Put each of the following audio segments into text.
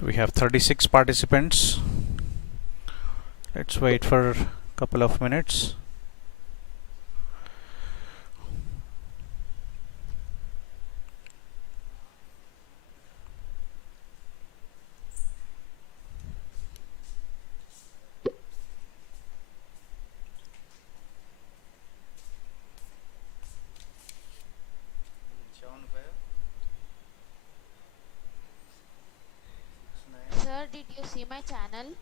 So we have 36 participants. Let's wait for a couple of minutes. Sir, did you see my channel?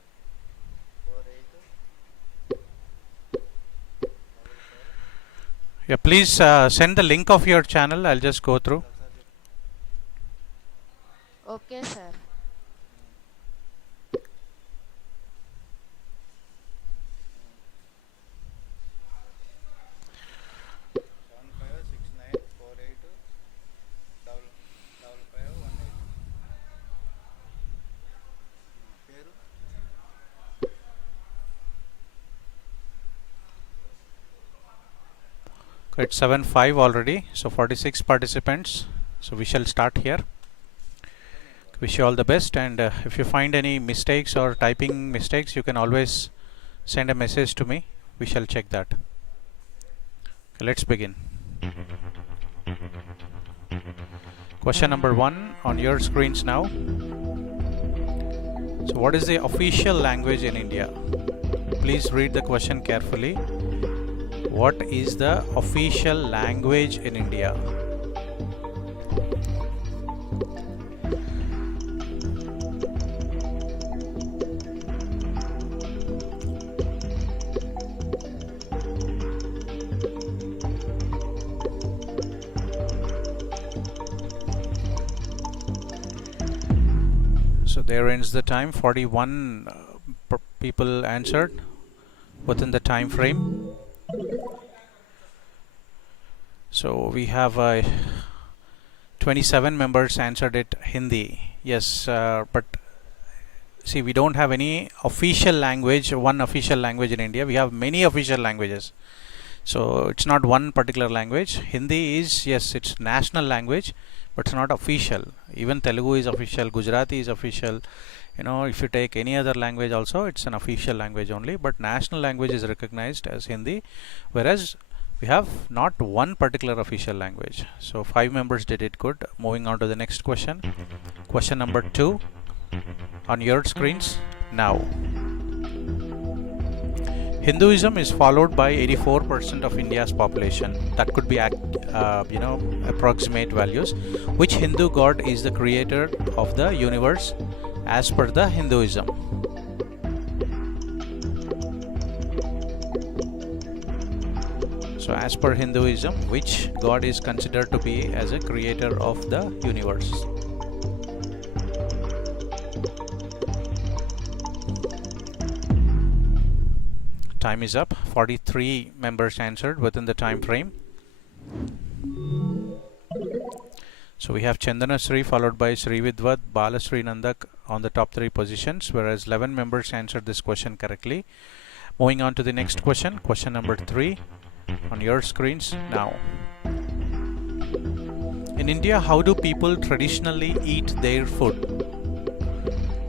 Yeah, please send the link of your channel. I'll just go through. Okay, sir. It's 7:05 already, so 46 participants. So we shall start here. Wish you all the best, and if you find any mistakes or typing mistakes, you can always send a message to me. We shall check that. Okay, let's begin. Question number 1 on your screens now. So what is the official language in India? Please read the question carefully. What is the official language in India? So there ends the time. 41 people answered within the time frame. So we have 27 members answered it Hindi. Yes, but see, we don't have any official language, one official language in India. We have many official languages. So it's not one particular language. Hindi is, yes, it's national language, but it's not official. Even Telugu is official, Gujarati is official. You know, if you take any other language also, it's an official language only, but national language is recognized as Hindi, whereas we have not one particular official language. So 5 members did it good. Moving on to the next question. Question number 2 on your screens now. Hinduism is followed by 84% of India's population. That could be approximate values. Which Hindu god is the creator of the universe as per the Hinduism? So as per Hinduism, which god is considered to be as a creator of the universe? Time is up. 43 members answered within the time frame. So we have Chandana Sri followed by Sri Vidvat, Balasri Nandak on the top 3 positions, whereas 11 members answered this question correctly. Moving on to the next question. Question number 3 on your screens now. In India, how do people traditionally eat their food?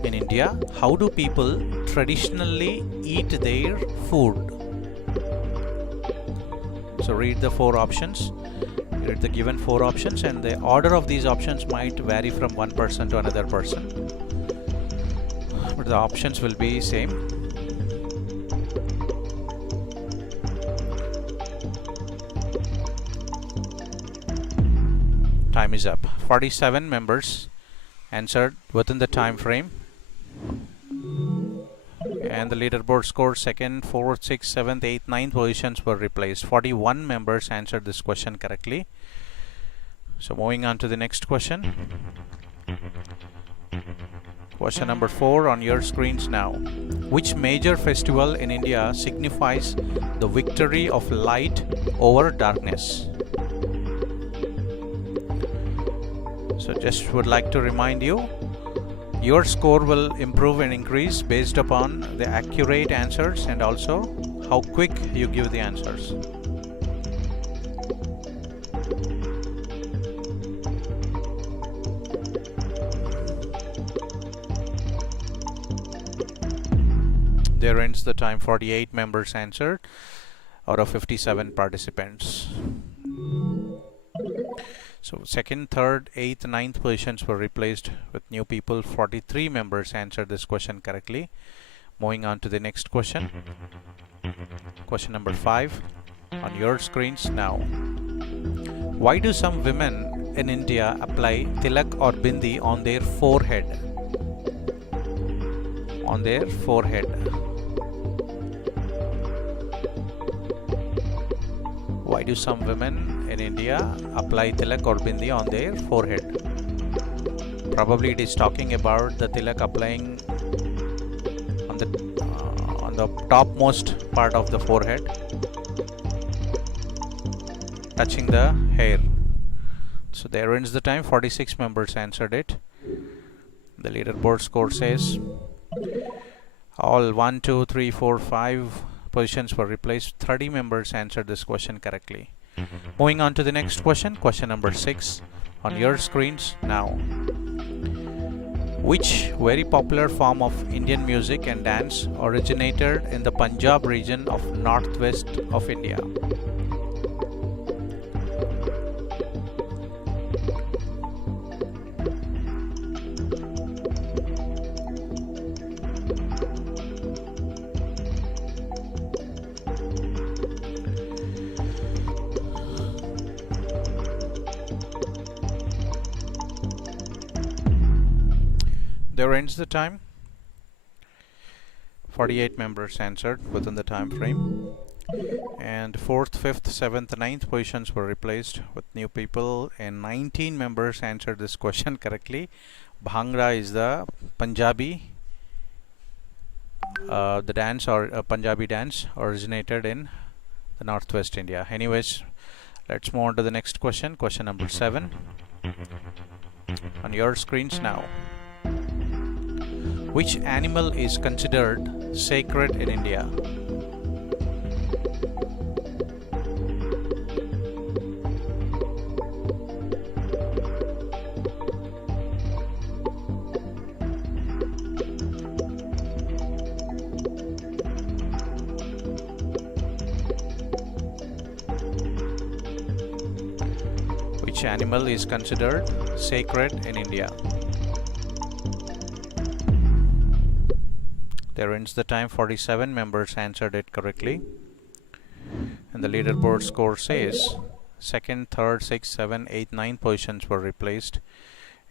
In India, how do people traditionally eat their food? So read the 4 options. Read the given 4 options, and the order of these options might vary from one person to another person, but the options will be same. Time is up. 47 members answered within the time frame, and the leaderboard score 2nd, 4th, 6th, 7th, 8th, 9th positions were replaced. 41 members answered this question correctly. So moving on to the next question. Question number 4 on your screens now. Which major festival in India signifies the victory of light over darkness? So just would like to remind you, your score will improve and increase based upon the accurate answers and also how quick you give the answers. There ends the time. 48 members answered out of 57 participants. So second, third, eighth, ninth positions were replaced with new people. 43 members answered this question correctly. Moving on to the next question. Question number 5 on your screens now. Why do some women in India apply tilak or bindi on their forehead? On their forehead. Why do some women in India apply tilak or bindi on their forehead? Probably it is talking about the tilak applying on the topmost part of the forehead, touching the hair. So there ends the time. 46 members answered it. The leaderboard score says all 1, 2, 3, 4, 5 positions were replaced. 30 members answered this question correctly. Moving on to the next question. Question number 6 on your screens now. Which very popular form of Indian music and dance originated in the Punjab region of northwest of India? There ends the time. 48 members answered within the time frame, and 4th, 5th, 7th, 9th positions were replaced with new people, and 19 members answered this question correctly. Bhangra is the Punjabi the dance or Punjabi dance originated in the northwest India. Anyways, let's move on to the next question. Question number 7 on your screens now. Which animal is considered sacred in India? Which animal is considered sacred in India? There ends the time. 47 members answered it correctly. And the leaderboard score says 2nd, 3rd, 6th, 7th, 8th, 9th positions were replaced.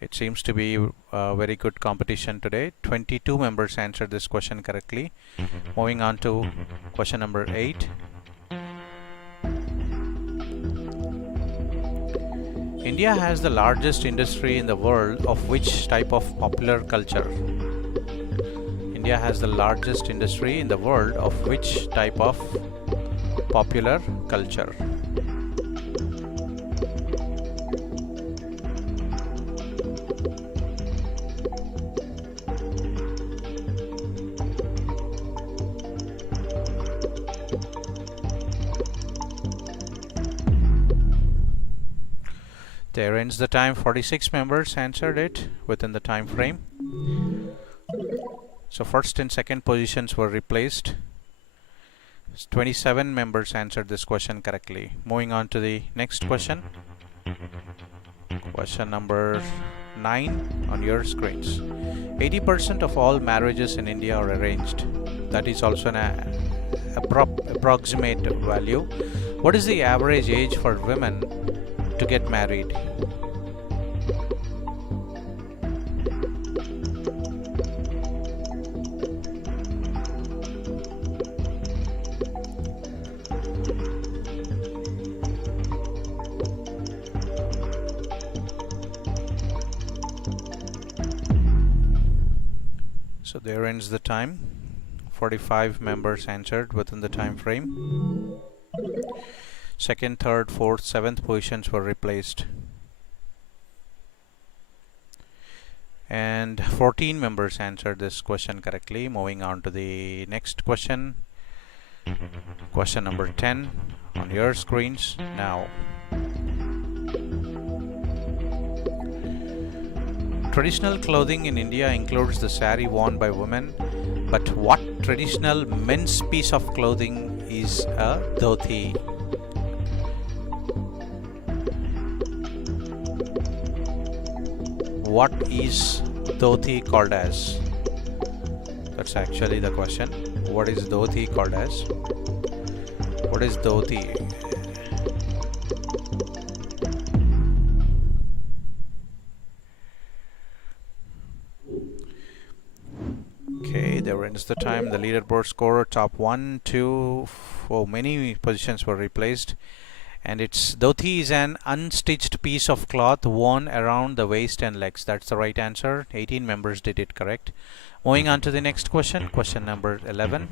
It seems to be a very good competition today. 22 members answered this question correctly. Moving on to question number 8. India has the largest industry in the world of which type of popular culture? India has the largest industry in the world of which type of popular culture? There ends the time. 46 members answered it within the time frame. So first and second positions were replaced. 27 members answered this question correctly. Moving on to the next question. Question number 9 on your screens. 80% of all marriages in India are arranged. That is also an approximate value. What is the average age for women to get married? So there ends the time. 45 members answered within the time frame. 2nd, 3rd, 4th, 7th positions were replaced. And 14 members answered this question correctly. Moving on to the next question. Question number 10 on your screens now. Traditional clothing in India includes the sari worn by women But what traditional men's piece of clothing is a dothi? What is dothi called as? That's actually the question. What is dothi called as? What is dothi? Okay, there ends the time. The leaderboard score, top 1, 2, 4, many positions were replaced. And it's dothi is an unstitched piece of cloth worn around the waist and legs. That's the right answer. 18 members did it correct. Moving on to the next question, question number 11.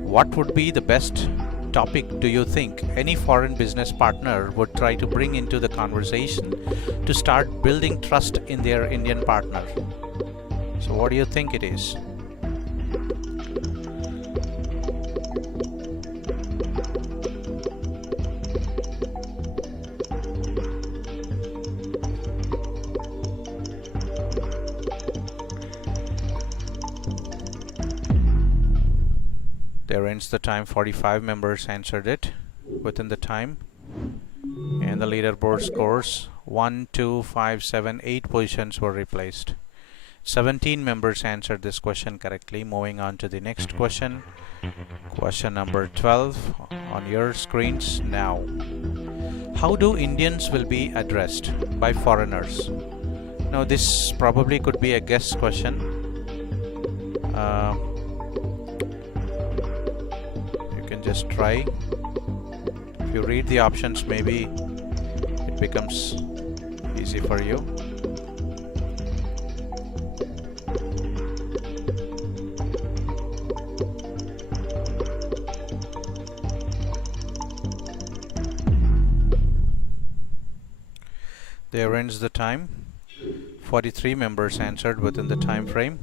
What would be the best topic do you think any foreign business partner would try to bring into the conversation to start building trust in their Indian partner? So what do you think it is? There ends the time. 45 members answered it within the time. And the leaderboard scores 1, 2, 5, 7, 8 positions were replaced. 17 members answered this question correctly. Moving on to the next question. Question number 12 on your screens now. How do Indians will be addressed by foreigners? Now this probably could be a guess question. Just try. If you read the options, maybe it becomes easy for you. There ends the time. 43 members answered within the time frame.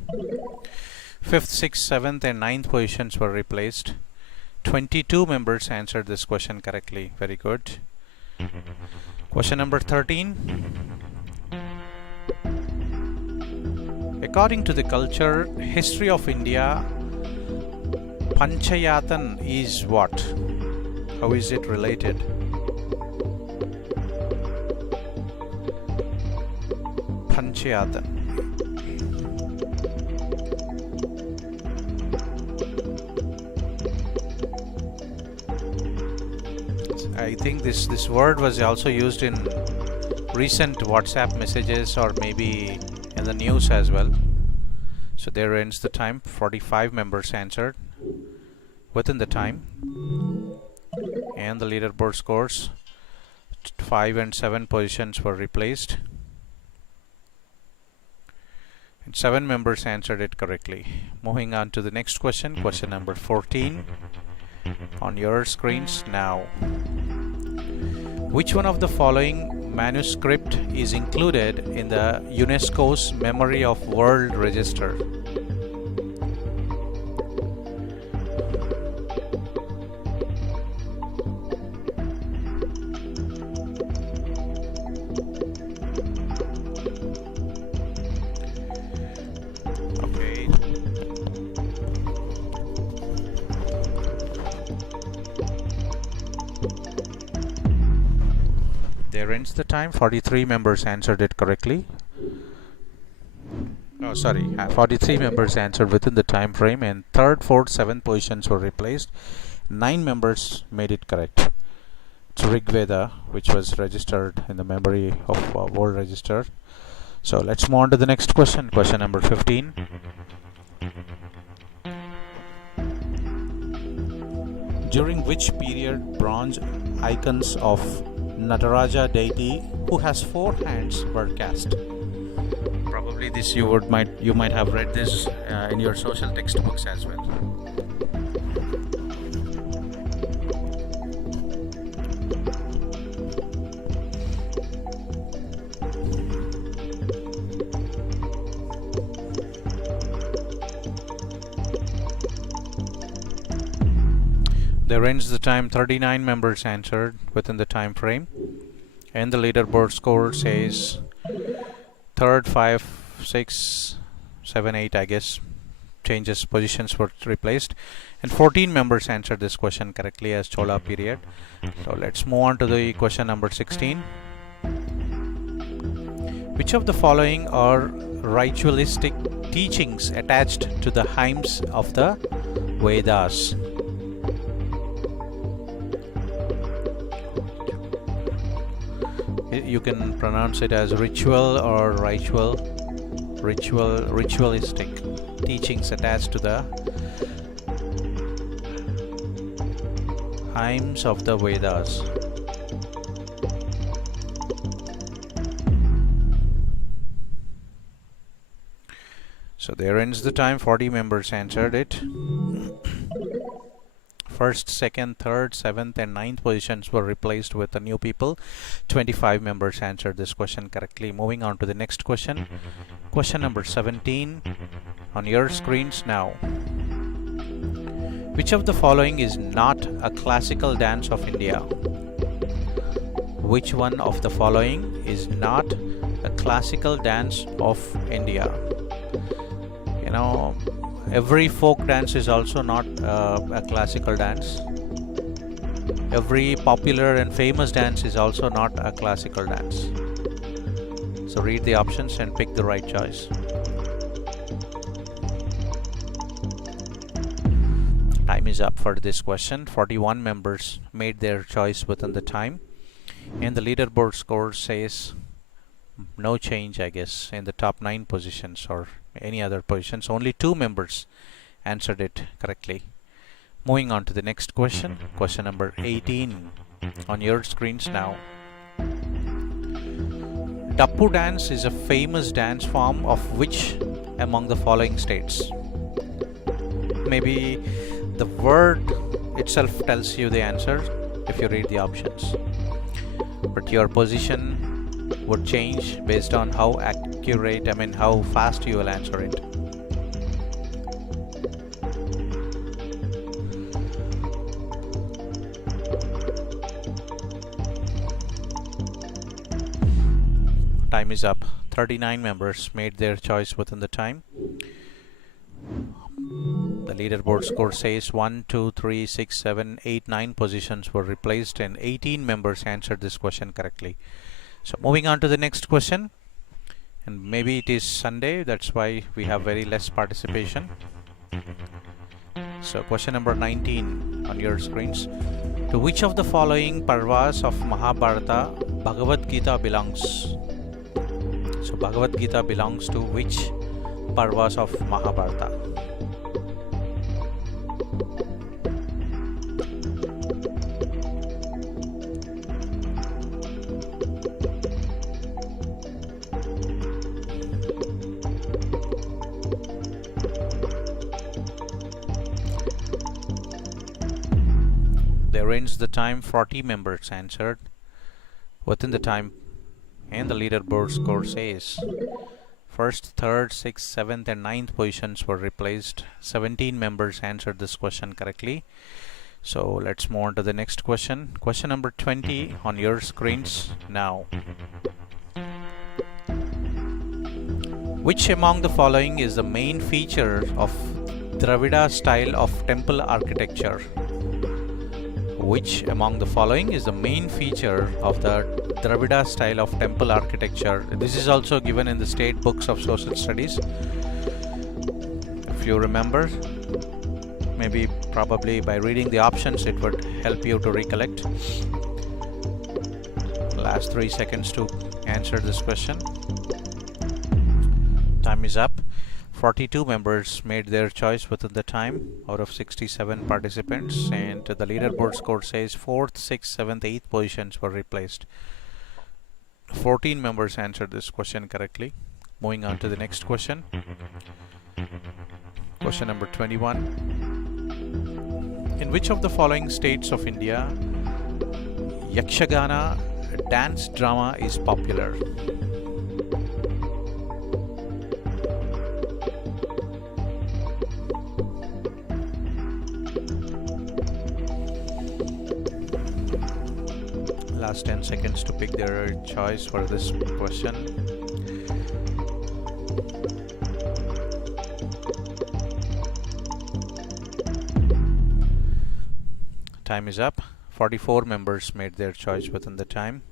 5th, 6th, 7th and 9th positions were replaced. 22 members answered this question correctly. Very good. Question number 13. According to the culture history of India, panchayatan is what? How is it related? Panchayatan. I think this word was also used in recent WhatsApp messages or maybe in the news as well. So there ends the time. 45 members answered within the time. And the leaderboard scores 5 and 7 positions were replaced. And 7 members answered it correctly. Moving on to the next question, question number 14 on your screens now. Which one of the following manuscript is included in the UNESCO's Memory of World Register? Okay. There ends the time. 43 members answered it correctly. Oh, sorry. 43 members answered within the time frame, and 3rd, 4th, 7th positions were replaced. 9 members made it correct. It's Rigveda, which was registered in the Memory of World Register. So let's move on to the next question. Question number 15. During which period bronze icons of Nataraja deity who has 4 hands were cast? Probably this you might have read this in your social textbooks as well. There ends the time. 39 members answered within the time frame, and the leaderboard score says 3rd, 5, 6, 7, 8, I guess, changes, positions were replaced, and 14 members answered this question correctly as Chola period. So let's move on to the question number 16. Which of the following are ritualistic teachings attached to the hymns of the Vedas? You can pronounce it as ritual or ritualistic teachings attached to the hymns of the Vedas. So there ends the time. 40 members answered it. First, second, third, seventh and ninth positions were replaced with the new people. 25 members answered this question correctly. Moving on to the next question. Question number 17 on your screens now. Which of the following is not a classical dance of India? Which one of the following is not a classical dance of India? You know, every folk dance is also not a classical dance. Every popular and famous dance is also not a classical dance. So read the options and pick the right choice. Time is up for this question. 41 members made their choice within the time, and the leaderboard score says no change, I guess, in the top 9 positions or any other positions. Only 2 members answered it correctly. Moving on to the next question. Question number 18 on your screens now. Dappu dance is a famous dance form of which among the following states? Maybe the word itself tells you the answer if you read the options, but your position would change based on how accurate, how fast you will answer it. Time is up. 39 members made their choice within the time. The leaderboard score says 1, 2, 3, 6, 7, 8, 9 positions were replaced, and 18 members answered this question correctly. So moving on to the next question, and maybe it is Sunday, that's why we have very less participation. So question number 19 on your screens. To which of the following parvas of Mahabharata Bhagavad Gita belongs? So Bhagavad Gita belongs to which parvas of Mahabharata? There ends the time. 40 members answered within the time, and the leaderboard score says first, third, sixth, seventh and ninth positions were replaced. 17 members answered this question correctly. So let's move on to the next question. Question number 20 on your screens now. Which among the following is the main feature of Dravida style of temple architecture? Which among the following is the main feature of the Dravida style of temple architecture? This is also given in the state books of social studies. If you remember, maybe probably by reading the options it would help you to recollect. Last 3 seconds to answer this question. Time is up. 42 members made their choice within the time out of 67 participants, and the leaderboard score says 4th, 6th, 7th, 8th positions were replaced. 14 members answered this question correctly. Moving on to the next question. Question number 21. In which of the following states of India Yakshagana dance drama is popular? Last 10 seconds to pick their choice for this question. Time is up. 44 members made their choice within the time.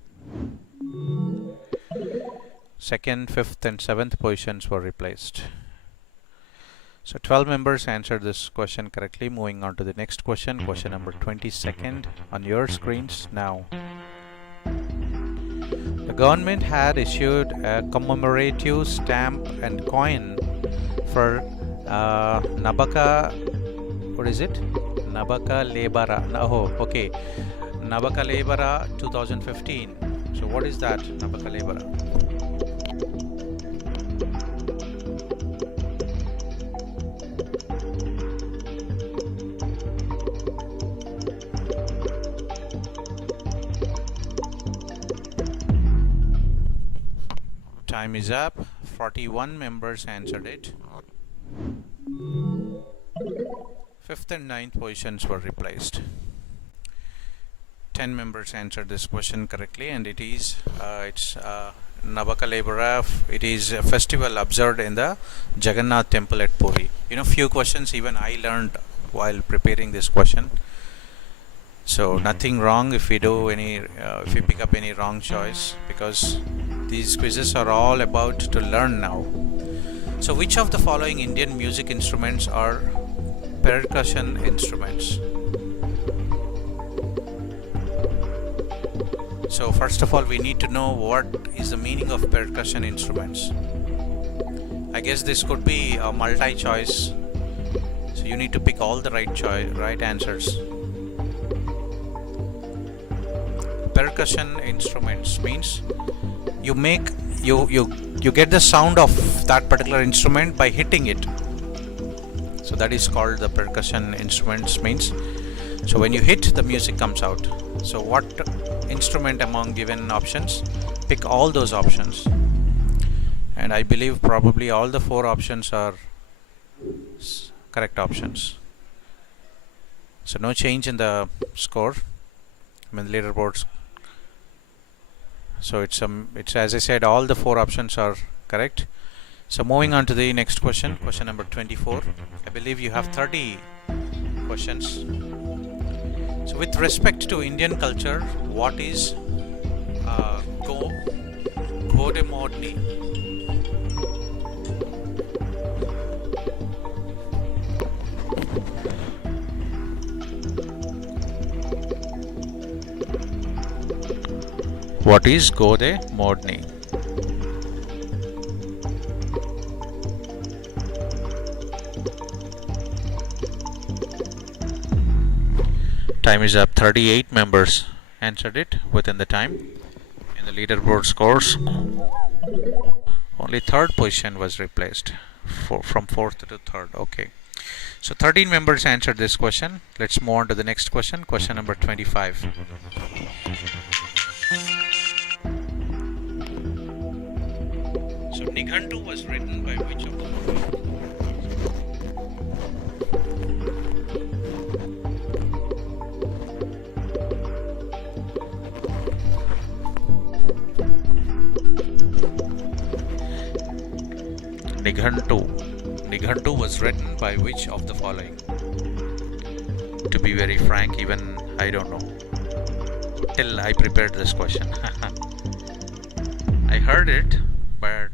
Second, fifth, and seventh positions were replaced. So 12 members answered this question correctly. Moving on to the next question, question number 22nd on your screens now. The government had issued a commemorative stamp and coin for Nabaka. What is it? Nabaka Lebara. Oh, okay. Nabaka Lebara 2015. So what is that? Nabaka Lebara. Time is up. 41 members answered it. Fifth and ninth positions were replaced. 10 members answered this question correctly, and it is Nabaka Lebara. It is a festival observed in the Jagannath temple at Puri. Few questions even I learned while preparing this question. So nothing wrong if we do if we pick up any wrong choice, because these quizzes are all about to learn now. So which of the following Indian music instruments are percussion instruments? So first of all, we need to know what is the meaning of percussion instruments. I guess this could be a multi-choice, so you need to pick all the right answers. Percussion instruments means you get the sound of that particular instrument by hitting it. So that is called the percussion instruments means. So when you hit, the music comes out. So what instrument among given options? Pick all those options. And I believe probably all the 4 options are correct options. So no change in the score. The leaderboards. So it's as I said, all the 4 options are correct. So moving on to the next question, question number 24. I believe you have 30 questions. So with respect to Indian culture, what is Godemodni? What is Godemodni? Time is up. 38 members answered it within the time. In the leaderboard scores, only third position was replaced from fourth to third. Okay. So 13 members answered this question. Let's move on to the next question. Question number 25. So Nighantu was written by which of the following? Nighantu was written by which of the following? To be very frank, even I don't know till I prepared this question. I heard it, but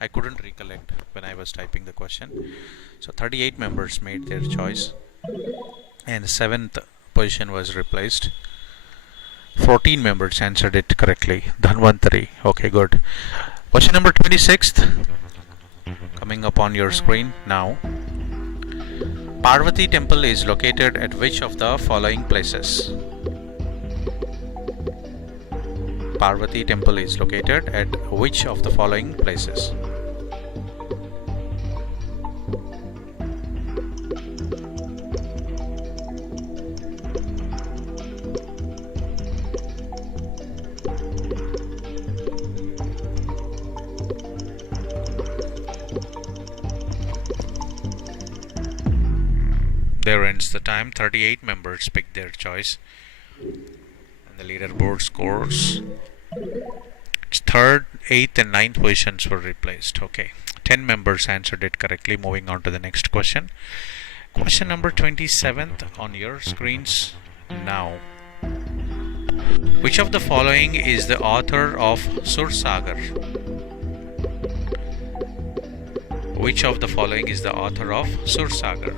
I couldn't recollect when I was typing the question. So 38 members made their choice, and the 7th position was replaced. 14 members answered it correctly. Dhanvantari. Okay, good. Question number 26th. Coming up on your screen now. Parvati temple is located at which of the following places? Parvati temple is located at which of the following places? There ends the time. 38 members picked their choice, and the leaderboard scores, its 3rd, 8th and 9th positions were replaced. Okay, 10 members answered it correctly. Moving on to the next question. Question number 27th on your screens Now, which of the following is the author of Sagar? Which of the following is the author of Sagar?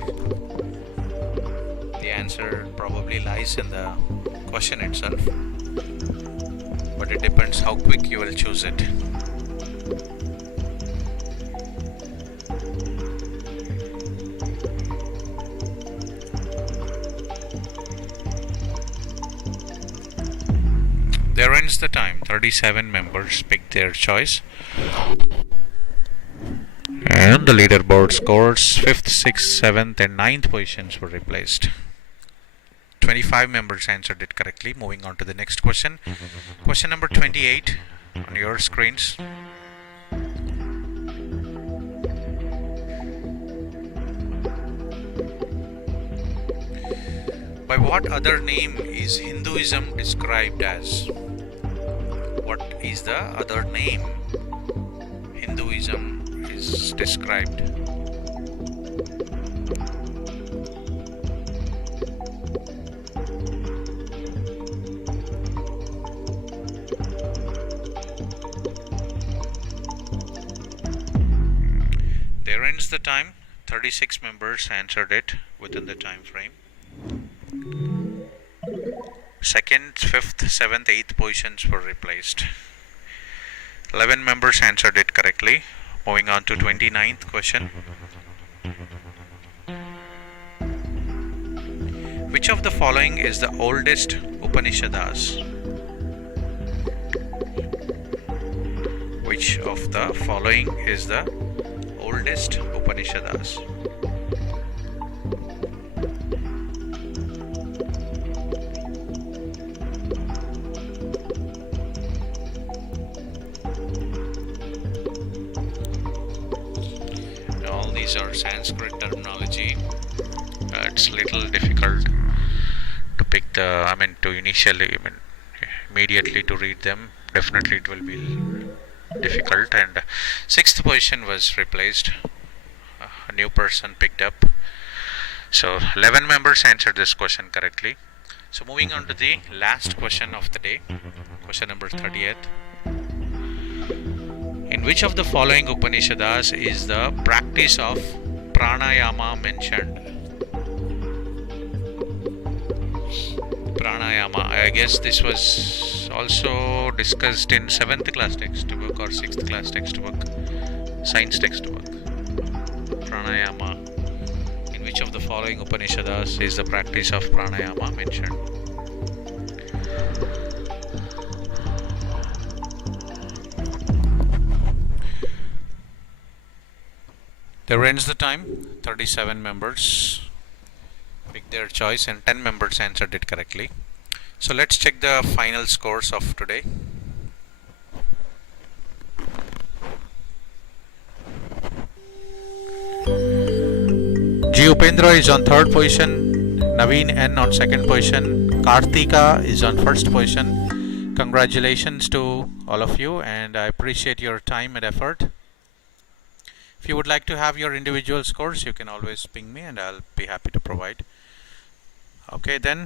The answer probably lies in the question itself, but it depends how quick you will choose it. There ends the time. 37 members picked their choice. And the leaderboard scores 5th, 6th, 7th and 9th positions were replaced. 25 members answered it correctly. Moving on to the next question. Question number 28 on your screens. By what other name is Hinduism described as? What is the other name Hinduism is described? There ends the time. 36 members answered it within the time frame. 2nd, 5th, 7th, 8th positions were replaced. 11 members answered it correctly. Moving on to 29th question. Which of the following is the oldest Upanishads? Which of the following is the oldest Upanishads? All these are Sanskrit terminology. It's little difficult to pick immediately to read them. Definitely it will be difficult. And 6th position was replaced. A new person picked up. So 11 members answered this question correctly. So moving on to the last question of the day. Question number 30th. In which of the following Upanishads is the practice of pranayama mentioned? Pranayama. I guess this was also discussed in 7th class textbook or 6th class textbook, science textbook. Pranayama. In which of the following Upanishads is the practice of pranayama mentioned? There ends the time. 37 members picked their choice and 10 members answered it correctly. So let's check the final scores of today. G. Upendra is on 3rd position, Naveen N on 2nd position, Karthika is on 1st position. Congratulations to all of you, and I appreciate your time and effort. If you would like to have your individual scores, you can always ping me and I'll be happy to provide. Okay then.